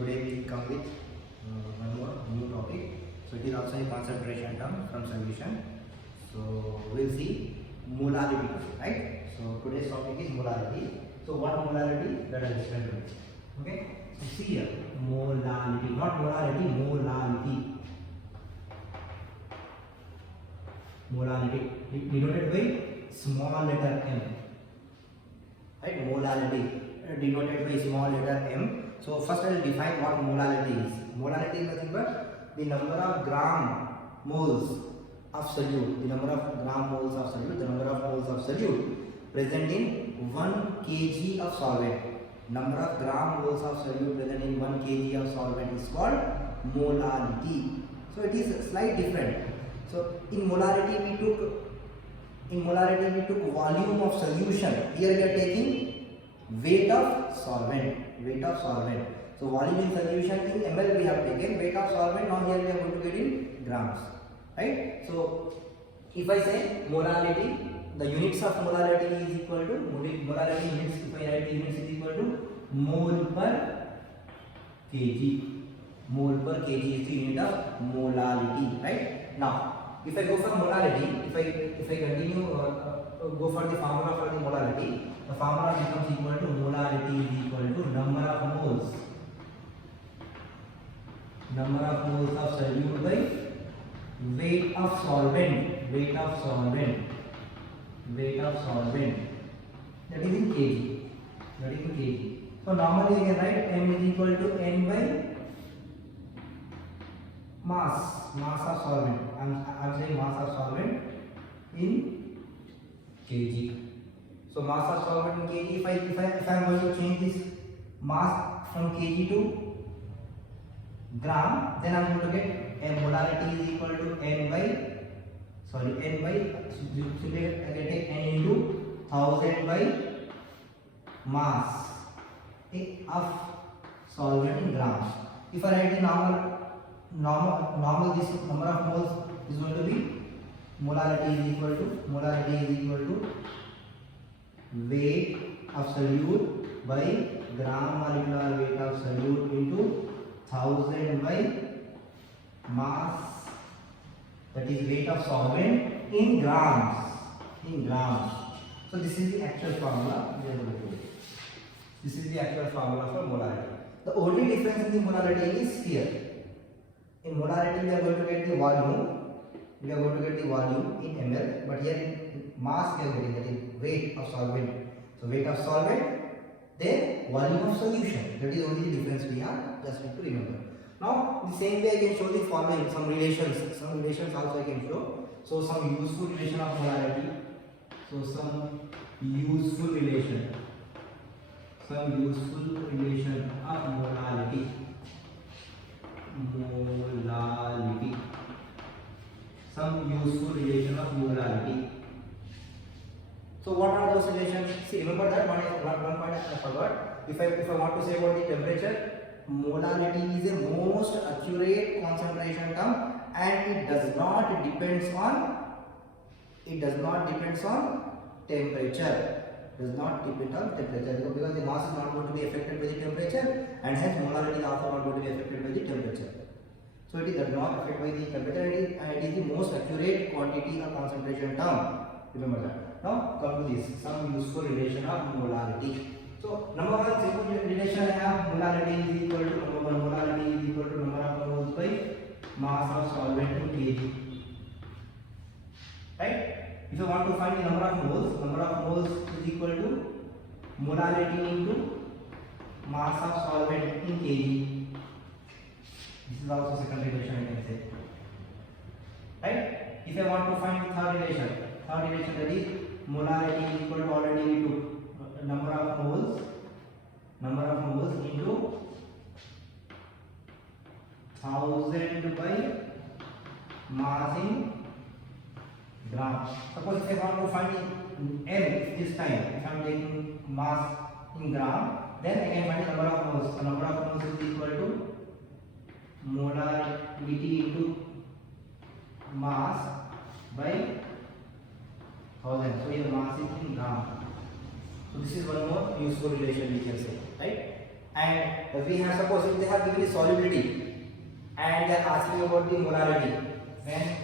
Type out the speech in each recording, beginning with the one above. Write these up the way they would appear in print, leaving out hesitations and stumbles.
today we come with one more new topic. So it is also a concentration term from solution. So we'll see molarity, right? So today's topic is molarity. So what molarity? Let us explain to it. Okay. So see here, molarity, not molarity, molarity. Molarity denoted by small letter m. Right? Molarity denoted by small letter m. So first I will define what molarity is. Molarity is nothing but the number of gram moles of solute. The number of gram moles of solute. The number of moles of solute present in 1 kg of solvent. Number of gram moles of solute present in 1 kg of solvent is called molarity. So it is slightly different. So in molarity we took volume of solution. Here we are taking weight of solvent. So volume in solution in ml we have taken, weight of solvent now here we are going to get in grams, right? So if I say molarity, the units of molarity is equal to molarity units. If I write units is equal to mole per kg. Mole per kg is the unit of molarity, right? Now if I go for molarity, if I continue go for the formula for the molarity, the formula becomes equal to molarity is equal to number of moles of solute by weight of solvent, that is in kg. So normally we can write m is equal to n by mass of solvent. I'm saying mass of solvent in kg. So mass of solvent in kg. If I am going to change this mass from kg to gram, then I am going to get molarity is equal to n by simply I can take n into 1000 by mass of solvent in grams. If I write the normal this number of moles is going to be molarity is equal to weight of solute by gram molecular weight of solute into 1000 by mass, that is weight of solvent in grams. So this is the actual formula we are going to do. This is the actual formula for molarity. The only difference in the molarity is here. In molarity we are going to get the volume. In ml, but here in mass we are getting, that is weight of solvent. So weight of solvent, then volume of solution. That is only the difference we have. Just need to remember. Now the same way I can show the following some relations also I can show. So some useful relation of molarity. Some useful relation of molarity. Some useful relation of molarity. So what are those relations? See, remember that one point I forgot. If I want to say about the temperature, molarity is a most accurate concentration term, and it does not depends on temperature. Because the mass is not going to be affected by the temperature, and hence molarity is also not going to be affected by the temperature. So it does not affect by the temperature, and it is the most accurate quantity or concentration term. Remember that. Now come to this, some useful relation of molarity. So number one simple relation I have, molarity is equal to number of moles by mass of solvent in kg. Right? If you want to find the number of moles is equal to molarity into mass of solvent in kg. This is also second relation I can say. Right? If I want to find the third relation that is molarity is equal to, already we took number of moles into 1000 by mass in gram. Suppose if I want to find m this time, if I am taking mass in gram, then I can find the number of moles. The number of moles is equal to molarity into mass by 1000. So here mass is in gram. So this is one more useful relation we can say, right? and we have, suppose if they have given the solubility and they are asking about the molarity, then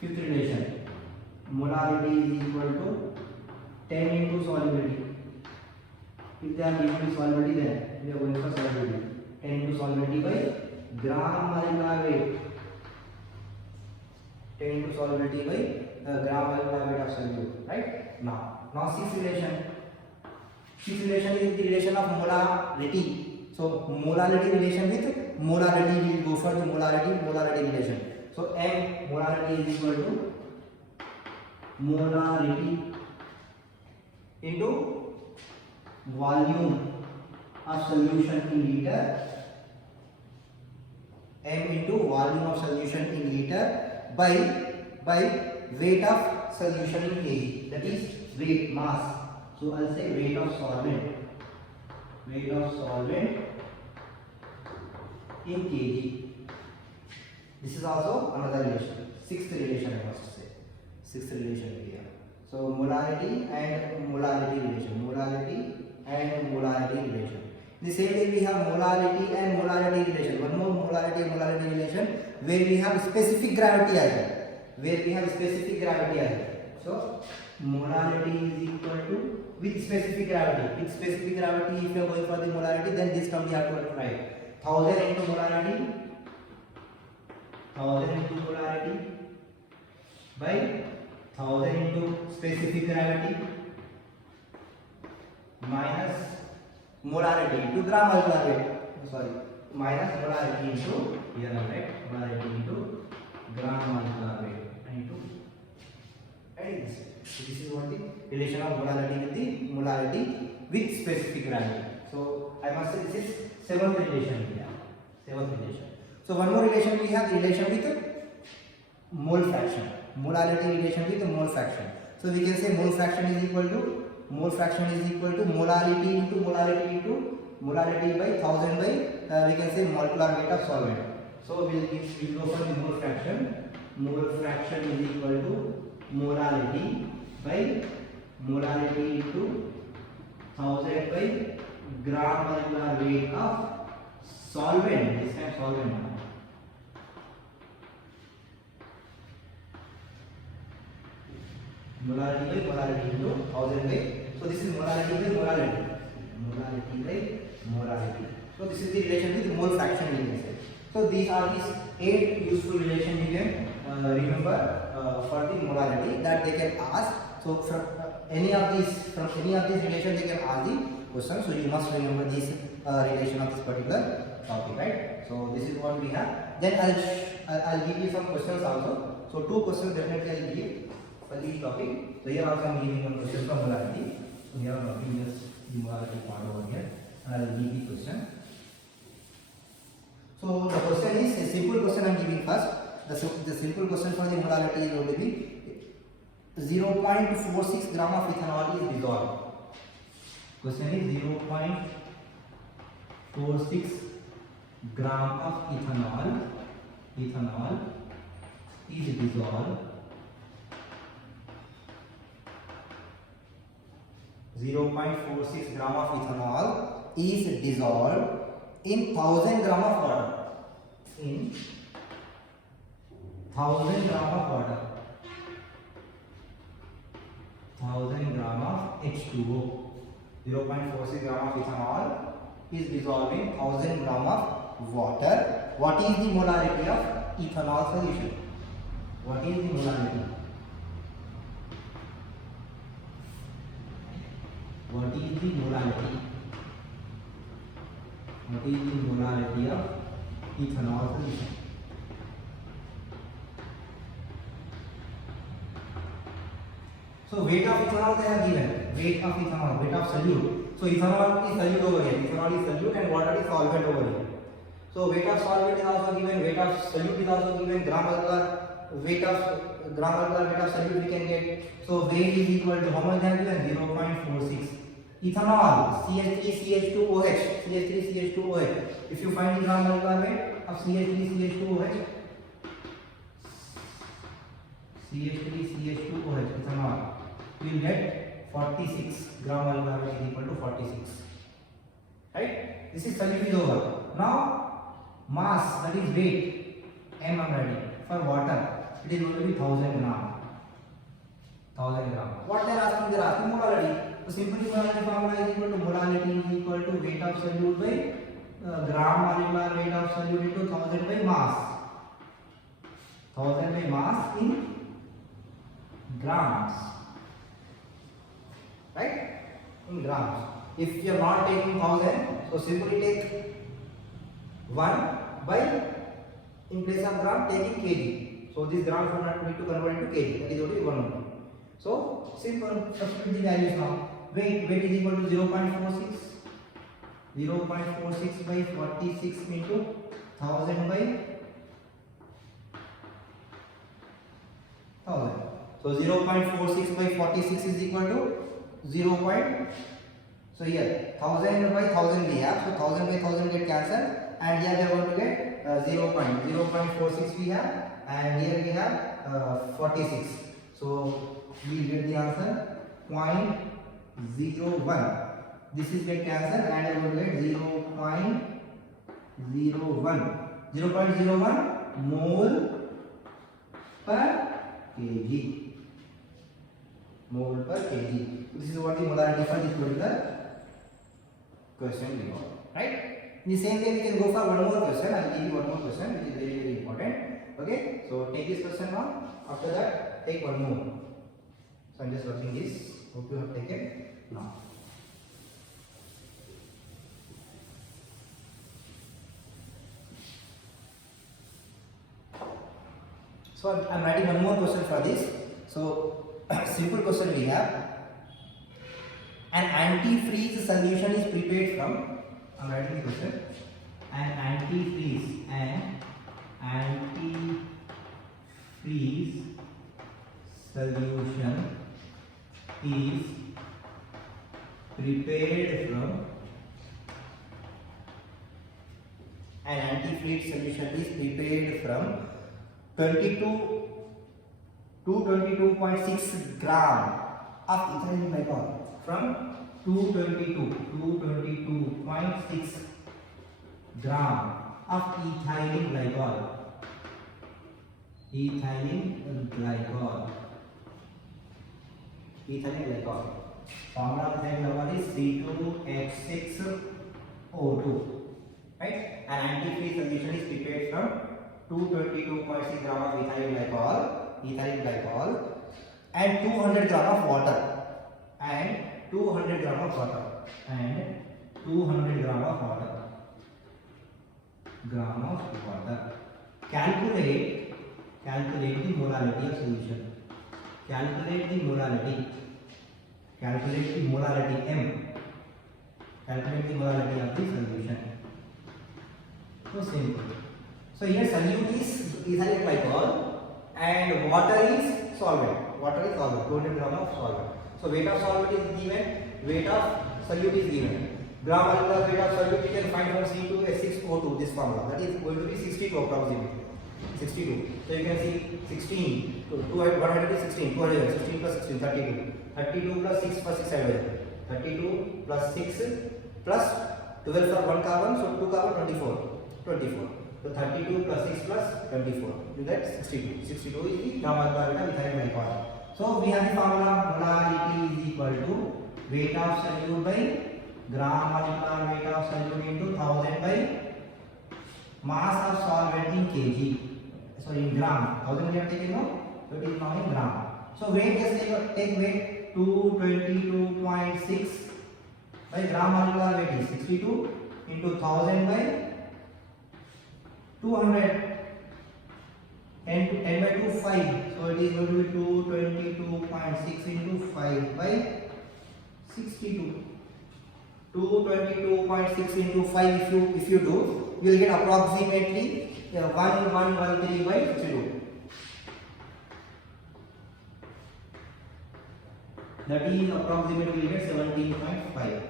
fifth relation, molarity is equal to 10 into solubility. If they are given the solubility, then we are going for solubility. 10 into solubility by gram molecular weight. 10 into solubility by gram molecular weight of solute. Right? Now sixth relation. Sixth relation is the relation of molarity. So molarity relation with molarity, we will go for the molarity relation. So M molarity is equal to molarity into volume of solution in liter. M into volume of solution in liter by weight of solution in kg. That is weight, mass. So I'll say weight of solvent in kg. This is also another relation. Sixth relation, I must say. Sixth relation here. So molarity and molarity relation. In the same way we have molarity and molarity relation. One more molarity and molarity relation where we have specific gravity as well. So molarity is equal to with specific gravity. With specific gravity, if you are going for the molarity, then this term we have to write 1000 into molarity. 1000 into molarity by 1000 into specific gravity minus molarity into gram molecular weight. Sorry, minus molarity into here I write molarity into gram molecular weight and this. So this is what the relation of molarity with the molarity with specific gravity. So I must say this is seventh relation here. Seventh relation. So one more relation we have, relation with mole fraction. Molarity relation with mole fraction. So we can say mole fraction is equal to molarity into molarity by 1000 by we can say molecular weight of solvent. So we'll go for the mole fraction. Mole fraction is equal to molarity by molarity into 1000 by gram molecular weight of solvent. This time solvent. Molarity by molarity into 1000 by. So this is molarity by molarity. So this is the relation with mole fraction we can say. So these are these 8 useful relations you can remember for the molarity that they can ask. So from any of these relations they can ask the question. So you must remember this relation of this particular topic, right? So this is what we have. Then I'll give you some questions also. So 2 questions definitely I'll give for each topic. So here also I'm giving one question from molarity. So here I'm writing just the molarity part over here, and I will give the question. So the question is a simple question I'm giving first. The simple question for the molarity is going to be 0.46 gram of ethanol is dissolved. Question is 0.46 gram of ethanol is dissolved. 0.46 gram of ethanol is dissolved in 1000 gram of water. In 1000 gram of water. 1000 gram of H2O. 0.46 gram of ethanol is dissolved in 1000 gram of water. What is the molarity of ethanol solution? What is the molarity? What is the molarity? What is the molarity of ethanol solution? So weight of ethanol they have given. Weight of ethanol, weight of solute. So ethanol is solute over here. Ethanol is solute and water is solvent over here. So weight of solvent is also given. Weight of solute is also given. Gram molecular weight of solute we can get. So weight is equal to how much they have given? 0.46. Ethanol CH3CH2OH. CH3CH2OH. If you find the gram molecular weight of CH3CH2OH, CH3CH2OH ethanol, you will get 46 gram molecular weight is equal to 46. Right? This is solute is over. Now mass, that is weight, m I'm writing for water. It is going to be 1000 gram. 1000 gram. What they are asking? They are asking molality. So simply molality formula is equal to molality is equal to weight of solute by gram molecular weight of solute into 1000 by mass. 1000 by mass in grams. Right? In grams. If you are not taking 1000, so simply take 1 by, in place of gram taking kg. So this grams are not need to convert into kg. That is only 1. So simple, substitute the values now. Weight is equal to 0.46. 0.46 by 46 into 1000 by 1000. So 0.46 by 46 is equal to 0. So here 1000 by 1000 we have. So 1000 by 1000 get cancelled, and here we are going to get 0.46 we have, and here we have 46. So we will get the answer 0.01. This is get cancelled, and we will get 0.01. 0.01 mole per kg. Mole per kg. This is what the molarity for this particular question we got. Right? In the same way, we can go for one more question. I will give you one more question which is very, very important. Okay? So take this question now. After that, take one more. So I am just working this. Hope you have taken now. So I am writing one more question for this. So simple question we have. An antifreeze solution is prepared from. I am writing the question. An antifreeze solution is prepared from. An antifreeze solution is prepared from 22 to 22.6 gram of ethylene glycol. From 222.6 gram of ethylene glycol. Ethylene glycol. Formula of ethylene glycol is C2H6O2. Right? An antifreeze solution is prepared from 222.6 gram of ethylene glycol, and 200 gram of water. And 200 gram of water. Calculate the molarity of solution. Calculate the molarity M. Calculate the molarity of the solution. So simple. So here solute is ethylene glycol and water is solvent. 200 gram of solvent. So weight of solvent is given, weight of solute is given. Gram molecular weight of solute you can find from C2H6O2, this formula. That is going to be 62 approximately. 62. So you can see 16. 100 is 16. 200. 16 plus 16, 32. 32 plus 6 plus 6 hydrogen. 32 plus 6 plus 12 for 1 carbon, so 2 carbon 24. So 32 plus 6 plus 24. You get 62. 62 is the gram molecular weight of ethylene glycol. So we have the formula molarity is equal to weight of solute by gram molecular weight of solute into 1000 by mass of solvent in kg. So in gram, 1000 we have taken now, so it is now in gram. So weight, just take weight 222.6 by gram molecular weight is 62 into 1000 by 200. 10 by 2 5, so it is going to be 222.6 into 5 by 62. 222.6 into 5 if you do, you will get approximately 1113 by 62. That is approximately you get 17.5.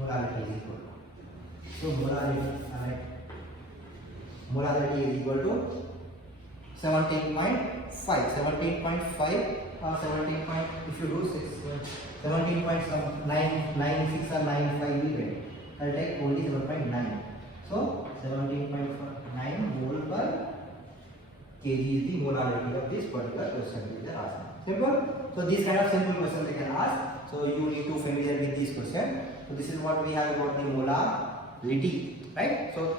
Molarity is equal. So molarity is equal to 17.5 17 point, if you do 17.996 or 95 will get. I'll take only 0.9. So 17.9 mole per kg is the molarity of this particular question they are asking. Simple. So this kind of simple question they can ask. So you need to familiar with this question. So this is what we have about the molarity, right? So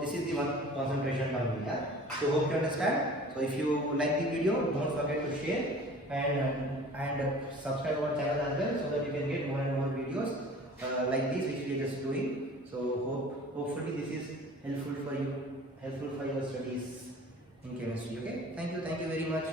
this is the one concentration term we have. So hope you understand. So if you like the video, don't forget to share and subscribe our channel as well, so that you can get more and more videos like this which we are just doing. So hopefully this is helpful for you, helpful for your studies in chemistry. Okay, thank you very much.